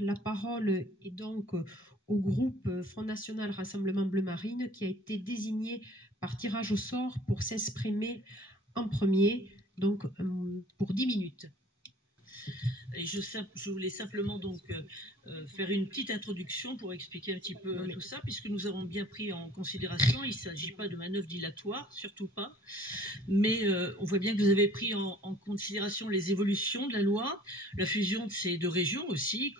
La parole est donc au groupe Front National Rassemblement Bleu Marine qui a été désigné par tirage au sort pour s'exprimer en premier, donc pour 10 minutes. Et je voulais simplement donc faire une petite introduction pour expliquer un petit peu tout ça, puisque nous avons bien pris en considération, il ne s'agit pas de manœuvre dilatoire, surtout pas, mais on voit bien que vous avez pris en considération les évolutions de la loi, la fusion de ces deux régions aussi,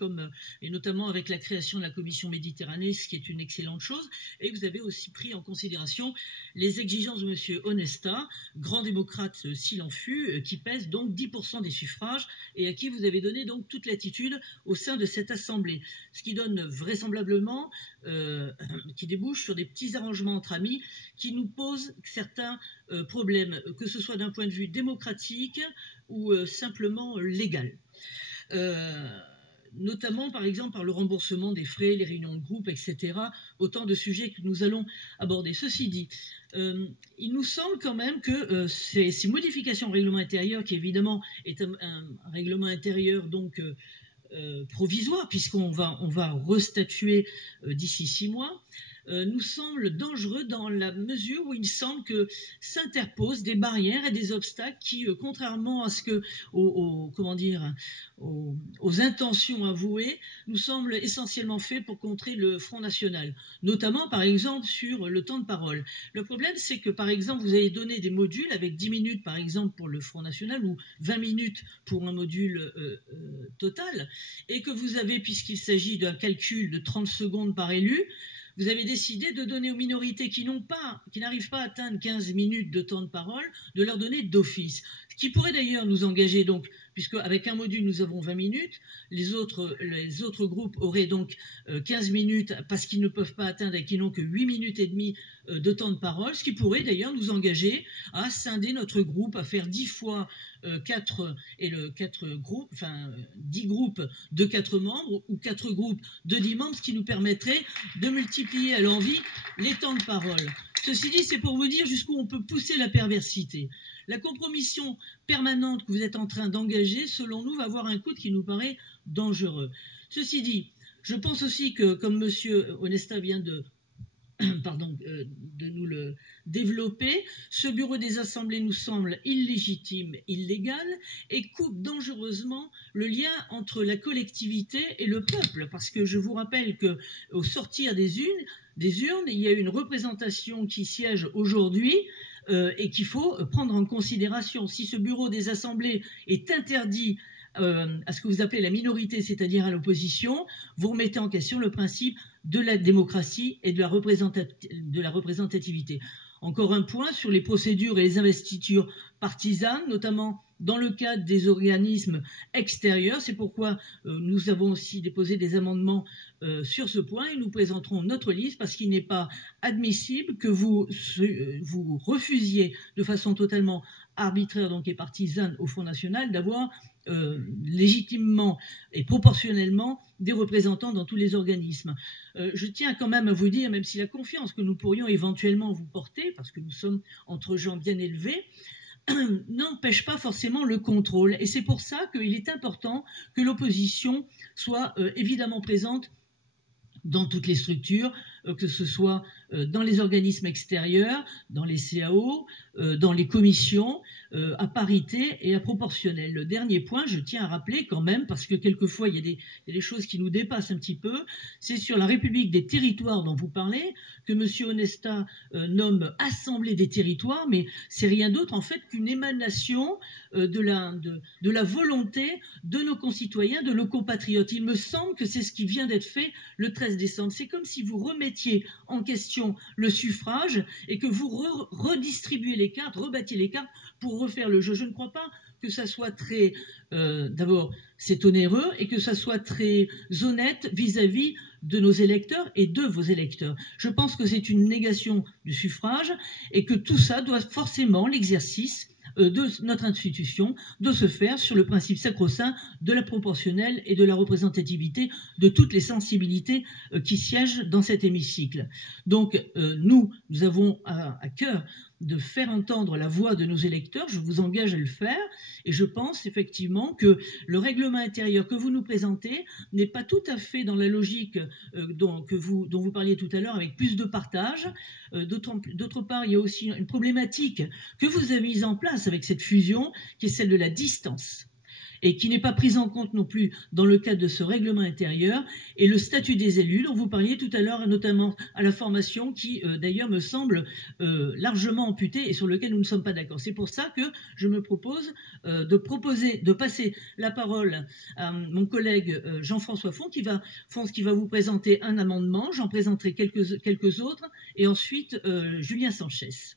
et notamment avec la création de la commission Méditerranée, ce qui est une excellente chose, et vous avez aussi pris en considération les exigences de M. Onesta, grand démocrate s'il en fut, qui pèse donc 10% des suffrages et à qui vous avez donné donc toute latitude au sein de cette assemblée, ce qui donne vraisemblablement, qui débouche sur des petits arrangements entre amis qui nous posent certains problèmes, que ce soit d'un point de vue démocratique ou simplement légal. Notamment par exemple par le remboursement des frais, les réunions de groupe, etc. Autant de sujets que nous allons aborder. Ceci dit, il nous semble quand même que ces modifications au règlement intérieur, qui évidemment est un règlement intérieur donc provisoire, puisqu'on va restatuer d'ici 6 mois, nous semble dangereux dans la mesure où il semble que s'interposent des barrières et des obstacles qui, contrairement à ce que, aux intentions avouées, nous semblent essentiellement faits pour contrer le Front National, notamment par exemple sur le temps de parole. Le problème, c'est que par exemple, vous avez donné des modules avec 10 minutes par exemple pour le Front National ou 20 minutes pour un module total, et que vous avez, puisqu'il s'agit d'un calcul de 30 secondes par élu, vous avez décidé de donner aux minorités qui n'arrivent pas à atteindre 15 minutes de temps de parole, de leur donner d'office. Ce qui pourrait d'ailleurs nous engager, donc, puisque avec un module nous avons 20 minutes, les autres groupes auraient donc 15 minutes parce qu'ils ne peuvent pas atteindre et qu'ils n'ont que 8 minutes et demie de temps de parole, ce qui pourrait d'ailleurs nous engager à scinder notre groupe, à faire 10 fois 4 groupes, enfin 10 groupes de 4 membres ou 4 groupes de 10 membres, ce qui nous permettrait de multiplier à l'envi les temps de parole. Ceci dit, c'est pour vous dire jusqu'où on peut pousser la perversité. La compromission permanente que vous êtes en train d'engager, selon nous, va avoir un coût qui nous paraît dangereux. Ceci dit, je pense aussi que, comme M. Onesta vient de nous le développer, ce bureau des assemblées nous semble illégitime, illégal, et coupe dangereusement le lien entre la collectivité et le peuple, parce que je vous rappelle qu'au sortir des urnes, il y a une représentation qui siège aujourd'hui et qu'il faut prendre en considération. Si ce bureau des assemblées est interdit à ce que vous appelez la minorité, c'est-à-dire à l'opposition, vous remettez en question le principe de la démocratie et de la représentativité. Encore un point sur les procédures et les investitures partisanes, notamment dans le cadre des organismes extérieurs. C'est pourquoi nous avons aussi déposé des amendements sur ce point et nous présenterons notre liste, parce qu'il n'est pas admissible que vous refusiez de façon totalement arbitraire donc, et partisane au Front National d'avoir légitimement et proportionnellement des représentants dans tous les organismes. Je tiens quand même à vous dire, même si la confiance que nous pourrions éventuellement vous porter, parce que nous sommes entre gens bien élevés, n'empêche pas forcément le contrôle. Et c'est pour ça qu'il est important que l'opposition soit évidemment présente dans toutes les structures, que ce soit dans les organismes extérieurs, dans les CAO, dans les commissions, à parité et à proportionnel. Le dernier point, je tiens à rappeler quand même, parce que quelquefois il y a des choses qui nous dépassent un petit peu, c'est sur la République des territoires dont vous parlez, que M. Onesta nomme Assemblée des territoires, mais c'est rien d'autre en fait qu'une émanation de la volonté de nos concitoyens, de nos compatriotes. Il me semble que c'est ce qui vient d'être fait le 13 décembre. C'est comme si vous remettiez en question le suffrage et que vous redistribuez les cartes, rebattiez les cartes pour refaire le jeu. Je ne crois pas que ça soit très... D'abord, c'est onéreux et que ça soit très honnête vis-à-vis de nos électeurs et de vos électeurs. Je pense que c'est une négation du suffrage et que tout ça doit forcément, l'exercice de notre institution, de se faire sur le principe sacro-saint de la proportionnelle et de la représentativité de toutes les sensibilités qui siègent dans cet hémicycle. Donc nous avons à cœur de faire entendre la voix de nos électeurs. Je vous engage à le faire et je pense effectivement que le règlement intérieur que vous nous présentez n'est pas tout à fait dans la logique dont vous parliez tout à l'heure, avec plus de partage. D'autre part, il y a aussi une problématique que vous avez mise en place avec cette fusion, qui est celle de la distance, et qui n'est pas prise en compte non plus dans le cadre de ce règlement intérieur, et le statut des élus dont vous parliez tout à l'heure, notamment à la formation, qui d'ailleurs me semble largement amputée et sur lequel nous ne sommes pas d'accord. C'est pour ça que je me propose de passer la parole à mon collègue Jean-François Fons qui va vous présenter un amendement. J'en présenterai quelques autres, et ensuite Julien Sanchez.